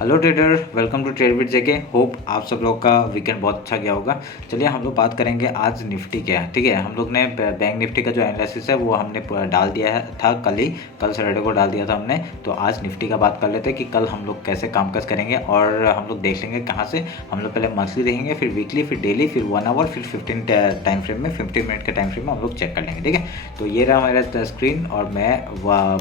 Hello trader, welcome to trade with JK. Hope आप सब लोग का वीकेंड बहुत अच्छा गया होगा। चलिए हम लोग बात करेंगे आज निफ्टी क्या है। ठीक है, हम लोग ने बैंक निफ्टी का जो एनालिसिस है वो हमने डाल दिया था कल सैटरडे को डाल दिया था हमने। तो आज निफ्टी का बात कर लेते हैं कि कल हम लोग कैसे कामकाज करेंगे और हम लोग देख लेंगे कहाँ से। हम लोग पहले मंथली देखेंगे, फिर वीकली, फिर डेली, फिर 1 आवर, फिर 15 टाइम फ्रेम में 15 मिनट के टाइम फ्रेम में हम लोग चेक कर लेंगे। ठीक है, तो ये रहा मेरा स्क्रीन और मैं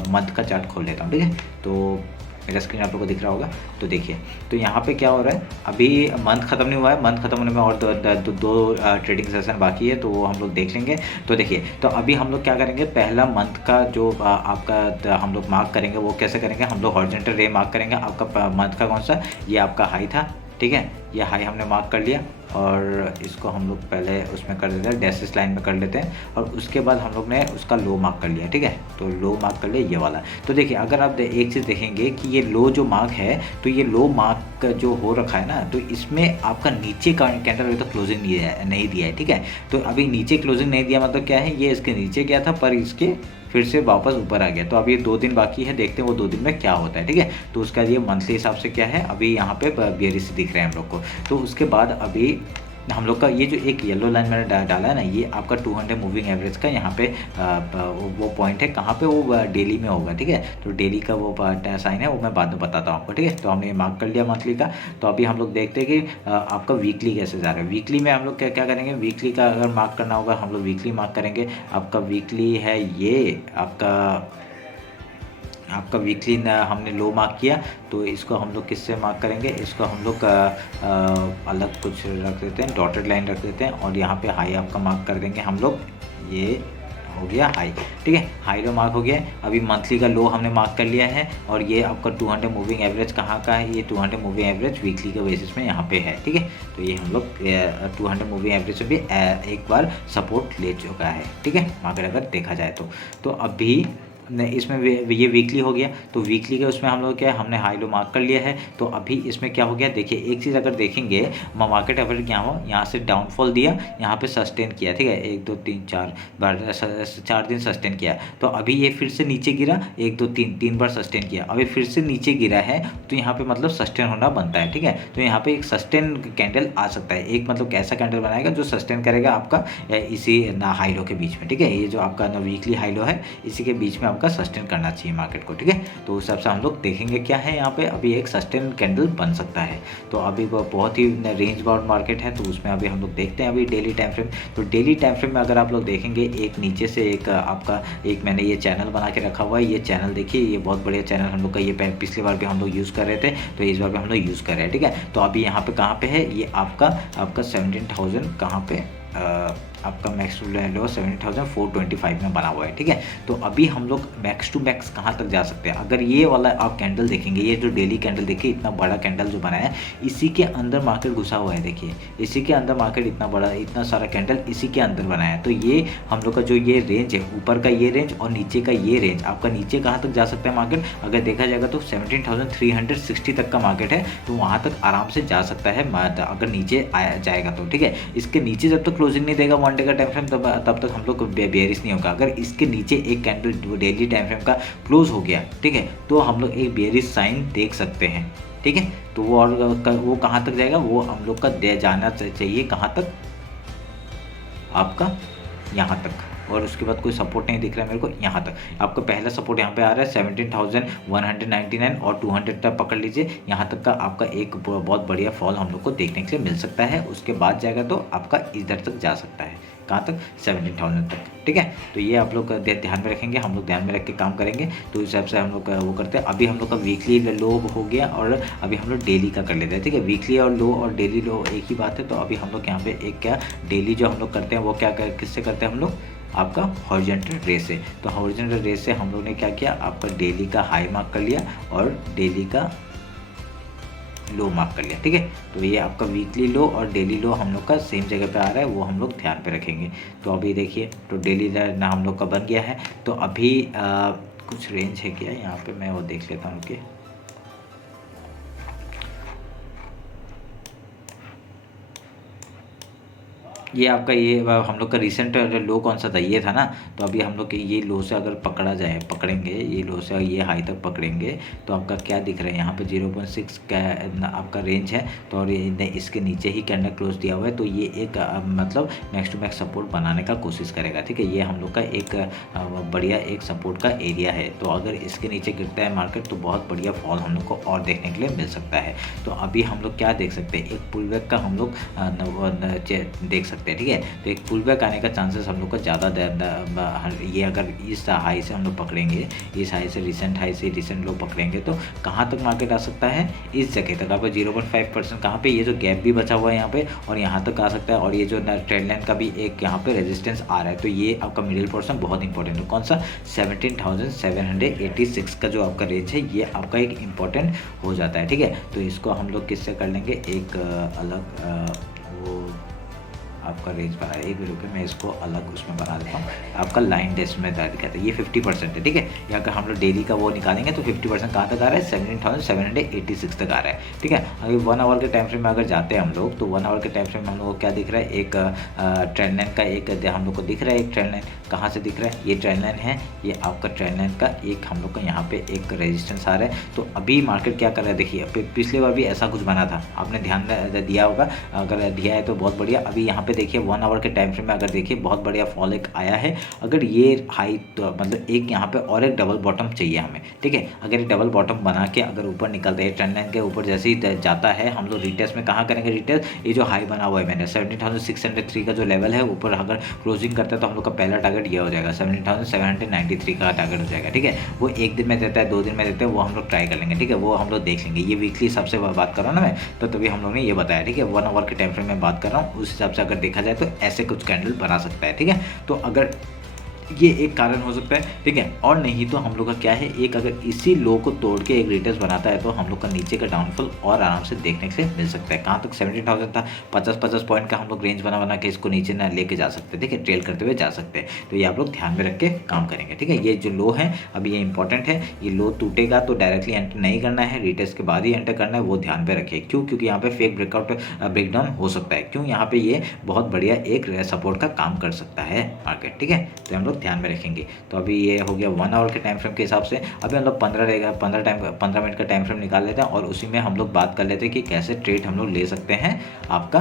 मंथ का चार्ट खोल लेता हूँ। ठीक है, तो मेरा स्क्रीन आप लोगों को दिख रहा होगा। तो देखिए, तो यहाँ पे क्या हो रहा है, अभी मंथ खत्म नहीं हुआ है, मंथ खत्म होने में और दो ट्रेडिंग सेशन बाकी है, तो वो हम लोग देख लेंगे। तो देखिए, तो अभी हम लोग क्या करेंगे, पहला मंथ का जो आपका हम लोग मार्क करेंगे वो कैसे करेंगे, हम लोग हॉरिजॉन्टल रे मार्क करेंगे। आपका मंथ का कौन सा, ये आपका हाई था। ठीक है, ये हाई हमने मार्क कर लिया और इसको हम लोग पहले उसमें कर देते हैं, डैशेस लाइन में कर लेते हैं और उसके बाद हम लोग ने उसका लो मार्क कर लिया। ठीक है, तो लो मार्क कर लिया ये वाला। तो देखिए, अगर आप एक चीज़ देखेंगे कि ये लो जो मार्क है, तो ये लो मार्क जो हो रखा है ना, तो इसमें आपका नीचे का कैंडल अभी तक क्लोजिंग नहीं दिया है। ठीक है, तो अभी नीचे क्लोजिंग नहीं दिया मतलब क्या है, ये इसके नीचे गया था पर इसके फिर से वापस ऊपर आ गया। तो अभी 2 दिन बाकी है, देखते हैं वो 2 दिन में क्या होता है। ठीक है, तो उसका ये मंथली हिसाब से क्या है, अभी यहाँ पे बेयरिश दिख रहे हैं हम लोग को। तो उसके बाद अभी हम लोग का ये जो एक येलो लाइन मैंने डाला है ना, ये आपका 200 मूविंग एवरेज का यहाँ पे वो पॉइंट है, कहाँ पे वो डेली में होगा। ठीक है, तो डेली का वो साइन है, वो मैं बाद में बताता हूँ आपको। ठीक है, तो हमने मार्क कर लिया मंथली का। तो अभी हम लोग देखते हैं कि आपका वीकली कैसे जा रहा है। वीकली में हम लोग क्या क्या करेंगे, वीकली का अगर मार्क करना होगा हम लोग वीकली मार्क करेंगे। आपका वीकली है ये आपका वीकली हमने लो मार्क किया, तो इसको हम लोग किससे मार्क करेंगे, इसको हम लोग अलग कुछ रख देते हैं, डॉटेड लाइन रख देते हैं और यहाँ पे हाई आपका मार्क कर देंगे हम लोग। ये हो गया हाई। ठीक है, हाई लो मार्क हो गया। अभी मंथली का लो हमने मार्क कर लिया है और ये आपका 200 मूविंग एवरेज कहाँ का है, ये 200 मूविंग एवरेज वीकली के बेसिस में यहाँ पे है। ठीक है, तो ये हम लोग 200 मूविंग एवरेज में भी एक बार सपोर्ट ले चुका है। ठीक है, मार्केट अगर देखा जाए तो अभी इसमें ये वीकली हो गया। तो वीकली के उसमें हम लोग क्या है, हमने हाई लो मार्क कर लिया है। तो अभी इसमें क्या हो गया, देखिए एक चीज़ अगर देखेंगे, मार्केट एवरेज क्या हो, यहाँ से डाउनफॉल दिया, यहाँ पे सस्टेन किया। ठीक है, 1 2 3 4 बार 4 दिन सस्टेन किया। तो अभी ये फिर से नीचे गिरा, 1 2 3 बार सस्टेन किया, अभी फिर से नीचे गिरा है। तो यहाँ पे मतलब सस्टेन होना बनता है। ठीक है, तो यहाँ पे एक सस्टेन कैंडल आ सकता है, एक मतलब कैसा कैंडल बनाएगा जो सस्टेन करेगा आपका इसी ना हाई लो के बीच में। ठीक है, ये जो आपका ना वीकली हाई लो है, इसी के बीच में आपका सस्टेन करना चाहिए मार्केट को। ठीक है, तो उस हिसाब से हम लोग देखेंगे क्या है, यहाँ पे अभी एक सस्टेन कैंडल बन सकता है। तो अभी वो बहुत ही रेंज बाउंड मार्केट है, तो उसमें अभी हम लोग देखते हैं अभी डेली टाइम फ्रेम। तो डेली टाइम फ्रेम में अगर आप लोग देखेंगे, एक नीचे से एक आपका एक मैंने ये चैनल बना के रखा हुआ है। ये चैनल देखिए, ये बहुत बढ़िया चैनल हम लोग का, ये पिछली बार भी हम लोग यूज़ कर रहे थे, तो इस बार भी हम लोग यूज़ कर रहे हैं। ठीक है, तो अभी यहाँ पे कहाँ पे है, ये आपका 17,000 कहाँ पे आपका मैक्स टू लो 17,425 में बना हुआ है। ठीक है, तो अभी हम लोग मैक्स टू मैक्स कहाँ तक जा सकते हैं, अगर ये वाला आप कैंडल देखेंगे, ये जो डेली कैंडल देखिए, इतना बड़ा कैंडल जो बनाया है, इसी के अंदर मार्केट घुसा हुआ है। देखिए, इसी के अंदर मार्केट इतना बड़ा, इतना सारा कैंडल इसी के अंदर बनाया है। तो ये हम लोग का जो ये रेंज है, ऊपर का ये रेंज और नीचे का ये रेंज, आपका नीचे कहाँ तक जा सकता है मार्केट, अगर देखा जाएगा तो 17,360 तक का मार्केट है। तो वहाँ तक आराम से जा सकता है अगर नीचे आया जाएगा तो। ठीक है, इसके नीचे जब तक क्लोजिंग नहीं देगा 1 डे का टाइम फ्रेम, तब तक हम लोग को बेयरिश नहीं होगा। अगर इसके नीचे एक कैंडल डेली टाइम फ्रेम का क्लोज हो गया, ठीक है, तो हम लोग एक बेयरिश साइन देख सकते हैं। ठीक है, तो वो कहाँ तक जाएगा, वो हम लोग का जाना चाहिए कहाँ तक, आपका यहाँ तक, और उसके बाद कोई सपोर्ट नहीं दिख रहा है मेरे को, यहाँ तक आपका पहला सपोर्ट यहाँ पे आ रहा है 17,199 और 200 तक पकड़ लीजिए। यहाँ तक का आपका एक बहुत बढ़िया फॉल हम लोग को देखने के लिए मिल सकता है। उसके बाद जाएगा तो आपका इधर तक जा सकता है, कहाँ तक, 17,000 तक। ठीक है, तो ये आप लोग ध्यान में रखेंगे, हम लोग ध्यान में रख के काम करेंगे। तो इस हिसाब से हम लोग वो करते हैं। अभी हम लोग का वीकली लो हो गया और अभी हम लोग डेली का कर लेते हैं। ठीक है, वीकली और लो और डेली लो एक ही बात है। तो अभी हम लोग यहाँ पे एक क्या डेली जो हम लोग करते हैं वो क्या किससे करते हैं हम लोग, आपका हॉरिजॉन्टल रे से। तो हॉरिजॉन्टल रे से हम लोग ने क्या किया, आपका डेली का हाई मार्क कर लिया और डेली का लो मार्क कर लिया। ठीक है, तो ये आपका वीकली लो और डेली लो हम लोग का सेम जगह पे आ रहा है, वो हम लोग ध्यान पे रखेंगे। तो अभी देखिए, तो डेली ना हम लोग का बन गया है। तो अभी कुछ रेंज है क्या यहाँ पे, मैं वो देख लेता हूँ कि ये आपका ये हम लोग का रिसेंट लो कौन सा था, ये था ना। तो अभी हम लोग ये लो से अगर पकड़ा जाए, पकड़ेंगे ये लो से ये हाई तक पकड़ेंगे तो आपका क्या दिख रहा है यहाँ पे 0.6 का आपका रेंज है। तो और ये इसके नीचे ही कैंडल क्लोज दिया हुआ है, तो ये एक मतलब मैक्स टू मैक्स सपोर्ट बनाने का कोशिश करेगा। ठीक है, ये हम लोग का एक बढ़िया एक सपोर्ट का एरिया है। तो अगर इसके नीचे गिरता है मार्केट तो बहुत बढ़िया फॉल हम लोग को और देखने के लिए मिल सकता है। तो अभी हम लोग क्या देख सकते हैं, एक पुल बैक का हम लोग देख सकते हैं। ठीक है, तो एक पुल बैक आने का चांसेस हम लोग को ज़्यादा ये अगर इस हाई से हम लोग पकड़ेंगे, इस हाई से रिसेंट हाई से रिसेंट लो पकड़ेंगे तो कहाँ तक मार्केट आ सकता है, इस जगह तक आपको 0.5% कहाँ पे, ये जो गैप भी बचा हुआ है यहाँ पे और यहाँ तक आ सकता है। और ये जो ट्रेंड लाइन का भी एक यहाँ पे रेजिस्टेंस आ रहा है, तो ये आपका मिडिल पोर्शन बहुत इंपॉर्टेंट है। कौन सा, 17,786 का जो आपका रेंज है, ये आपका एक इम्पॉर्टेंट हो जाता है। ठीक है, तो इसको हम लोग किससे कर लेंगे, एक अलग वो आपका रेंज बना है। एक रुपये मैं इसको अलग उसमें बना देता हूँ, आपका लाइन डेस्ट में दिखाता है। ये 50% है। ठीक है, यहाँ का हम लोग डेली का वो निकालेंगे तो 50% कहाँ तक आ रहा है, 17,786 तक आ रहा है। ठीक है, अगर 1 आवर के टाइम फ्रेम में अगर जाते हैं हम लोग तो 1 आवर के टाइम फ्रेम में हम लोग को क्या दिख रहा है, एक ट्रेंड लाइन का एक हम लोग को दिख रहा है। एक ट्रेंड लाइन कहाँ से दिख रहा है, ये ट्रेंड लाइन है, ये आपका ट्रेंड लाइन का एक हम लोग को यहाँ पे एक रेजिस्टेंस आ रहा है। तो अभी मार्केट क्या कर रहा है, देखिए पिछले बार भी ऐसा कुछ बना था, आपने ध्यान दिया होगा, अगर दिया है तो बहुत बढ़िया। अभी यहाँ पे देखिए 1 आवर के टाइम फ्रेम में अगर देखिए बहुत बढ़िया फॉल एक आया है। अगर ये हाई तो मतलब एक यहाँ पे और एक डबल बॉटम चाहिए हमें। ठीक है, अगर डबल बॉटम बना के अगर ऊपर निकलता है, ट्रेंड लाइन के ऊपर जैसे ही जाता है, हम लोग रिटेस्ट में कहाँ करेंगे, रिटेस्ट ये जो हाई बना हुआ है मैंने 17,603 का जो लेवल है ऊपर अगर क्लोजिंग करता है तो हम लोग का पहला टारगेट ये हो जाएगा, 17,793 का टारगेट हो जाएगा। ठीक है, वो एक दिन में देता है, 2 दिन में देता है, वो हम लोग ट्राई कर लेंगे। ठीक है, वो हम लोग देख लेंगे। ये वीकली हिसाब से बात कर रहा हूँ ना मैं, तो तभी हम लोग ने ये बताया। ठीक है, 1 आवर के टाइम फ्रेम में बात कर रहा हूँ, उस हिसाब से अगर देखा जाए तो ऐसे कुछ कैंडल बना सकता है। ठीक है, तो अगर ये एक कारण हो सकता है। ठीक है, और नहीं तो हम लोग का क्या है, एक अगर इसी लो को तोड़ के एक रिटेस्ट बनाता है तो हम लोग का नीचे का डाउनफॉल और आराम से देखने से मिल सकता है। कहाँ तक, 17,000 था, 50-50 पॉइंट का हम लोग रेंज बना के इसको नीचे ना लेके जा सकते हैं। ठीक है, ट्रेल करते हुए जा सकते हैं। तो ये आप लोग ध्यान में रख के काम करेंगे। ठीक है, ये जो लो है अभी ये इंपॉर्टेंट है, ये लो टूटेगा तो डायरेक्टली एंटर नहीं करना है, रिटेस्ट के बाद ही एंटर करना है, वो ध्यान में रखिए। क्यों, क्योंकि यहाँ पे फेक ब्रेकआउट ब्रेकडाउन हो सकता है। क्यों, यहाँ पे ये बहुत बढ़िया एक सपोर्ट का काम कर सकता है मार्केट। ठीक है, तो हम लोग ध्यान में रखेंगे। तो अभी ये हो गया 1 आवर के टाइम फ्रेम के हिसाब से। अभी हम लोग 15 मिनट का टाइम फ्रेम निकाल लेते हैं और उसी में हम लोग बात कर लेते हैं कि कैसे ट्रेड हम लोग ले सकते हैं आपका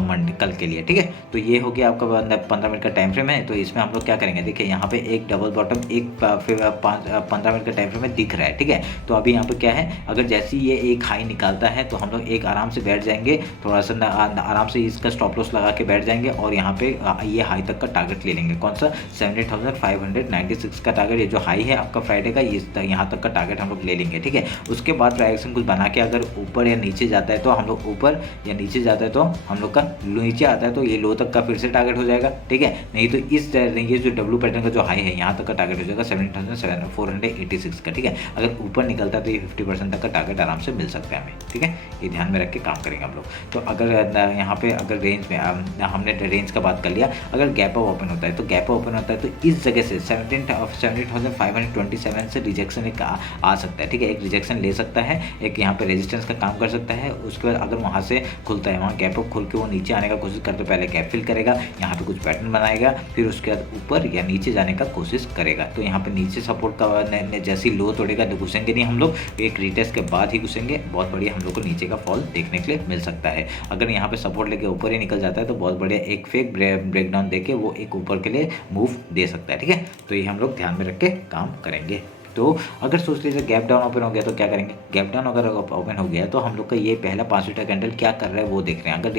मंडे कल के लिए। ठीक है, तो ये हो गया आपका 15 मिनट का टाइम फ्रेम है। तो इसमें हम लोग क्या करेंगे, देखिए यहाँ पे एक डबल बॉटम एक 15 मिनट का टाइम फ्रेम में दिख रहा है। ठीक है, तो अभी यहाँ पे क्या है, अगर जैसे ही ये एक हाई निकालता है तो हम लोग एक आराम से बैठ जाएंगे, थोड़ा सा आराम से इसका स्टॉप लॉस लगा के बैठ जाएंगे और यहाँ पे ये हाई तक का टारगेट ले लेंगे। कौन सा, 17,596 का टारगेट, ये जो हाई है आपका फ्राइडे का, ये यहाँ तक का टारगेट हम लोग ले लेंगे। ठीक है, उसके बाद ट्रायक्शन कुछ बना के अगर ऊपर या नीचे जाता है तो हम लोग ऊपर या नीचे जाता है तो हम लोग का नीचे आता है तो ये लो तक का फिर से टारगेट हो जाएगा। ठीक है, नहीं तो इस ये जो डब्ल्यू पैटर्न का जो हाई है यहाँ तक का टारगेट हो जाएगा 17,486 का। ठीक है, अगर ऊपर निकलता है तो ये 50% तक का टारगेट आराम से मिल सकता है हमें। ठीक है, ये ध्यान में रख के काम करेंगे हम लोग। तो अगर यहाँ पे अगर रेंज में हमने रेंज का बात कर लिया, अगर गैप अप ओपन होता है तो गैप अप ओपन होता है तो इस जगह से 17,527 से रिजेक्शन एक आ सकता है। ठीक है, एक रिजेक्शन ले सकता है, एक यहाँ पे रेजिस्टेंस का काम कर सकता है। उसके बाद अगर वहाँ से खुलता है, वहाँ गैप अप खुल के वो नीचे आने का कोशिश करते पहले गैप फिल करेगा, यहाँ पे कुछ पैटर्न बनाएगा, फिर उसके बाद ऊपर या नीचे जाने का कोशिश करेगा। तो यहाँ पे नीचे सपोर्ट का जैसी लो तोड़ेगा तो घुसेंगे नहीं हम लोग, एक रिटेस्ट के बाद ही घुसेंगे। बहुत बढ़िया हम लोग को नीचे का फॉल देखने के लिए मिल सकता है। अगर यहाँ पे सपोर्ट लेके ऊपर ही निकल जाता है तो बहुत बढ़िया एक फेक ब्रेकडाउन देके वो एक ऊपर के लिए मूव दे सकता है। ठीक है, तो ये हम लोग ध्यान में रख के काम करेंगे। तो अगर सोच लीजिए गैप डाउन ओपन हो गया तो क्या करेंगे, गैप डाउन अगर ओपन हो गया तो हम लोग का ये पहला 5 मिनट कैंडल क्या कर रहा है वो देख रहे हैं। अगर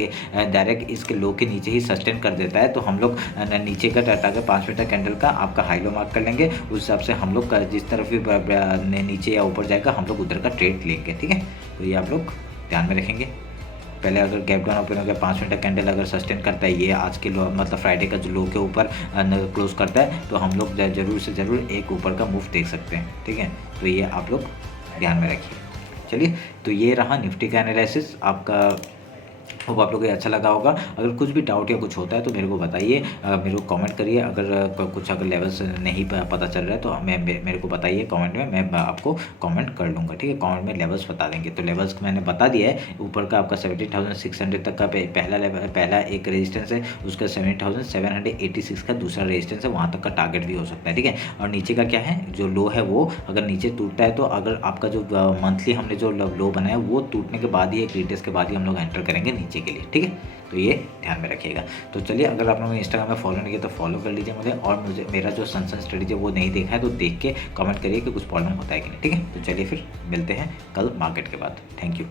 डायरेक्ट इसके लो के नीचे ही सस्टेन कर देता है तो हम लोग नीचे का टारगेट 5 मिनट कैंडल का आपका हाई लो मार्क कर लेंगे। उस हिसाब से हम लोग जिस तरफ भी नीचे या ऊपर जाएगा हम लोग उधर का ट्रेड लेंगे। ठीक है, तो ये आप लोग ध्यान में रखेंगे। पहले अगर गैप डाउन ओपन हो गया 5 मिनट का कैंडल अगर सस्टेन करता है, ये आज के लो मतलब फ्राइडे का जो लो के ऊपर क्लोज करता है तो हम लोग जरूर से ज़रूर एक ऊपर का मूव देख सकते हैं। ठीक है, तो ये आप लोग ध्यान में रखिए। चलिए, तो ये रहा निफ्टी का एनालिसिस आपका होप आप लोगों को अच्छा लगा होगा। अगर कुछ भी डाउट या कुछ होता है तो मेरे को बताइए, मेरे को कमेंट करिए। अगर कुछ अगर लेवल्स नहीं पता चल रहा है तो मेरे को बताइए कमेंट में, मैं आपको कमेंट कर लूँगा, ठीक है। कमेंट में लेवल्स बता देंगे। तो लेवल्स मैंने बता दिया है। ऊपर का आपका 17,600 तक का पहला लेवल, पहला एक रेजिस्टेंस है। उसका 17,786 का दूसरा रेजिस्टेंस है, वहाँ तक का टारगेट भी हो सकता है, ठीक है। और नीचे का क्या है, जो लो है वो अगर नीचे टूटता है तो अगर आपका जो मंथली हमने जो लो बनाया वो टूटने के बाद ही, एक रिटेस्ट के बाद ही हम लोग एंटर करेंगे नीचे के लिए, ठीक है। तो ये ध्यान में रखिएगा। तो चलिए, अगर आप लोगों ने इंस्टाग्राम में फॉलो नहीं किया तो फॉलो कर लीजिए मुझे, और मुझे मेरा जो सनसन स्टडीज है वो नहीं देखा है तो देख के कमेंट करिए कि कुछ प्रॉब्लम होता है कि नहीं, ठीक है। तो चलिए फिर मिलते हैं कल मार्केट के बाद। Thank you.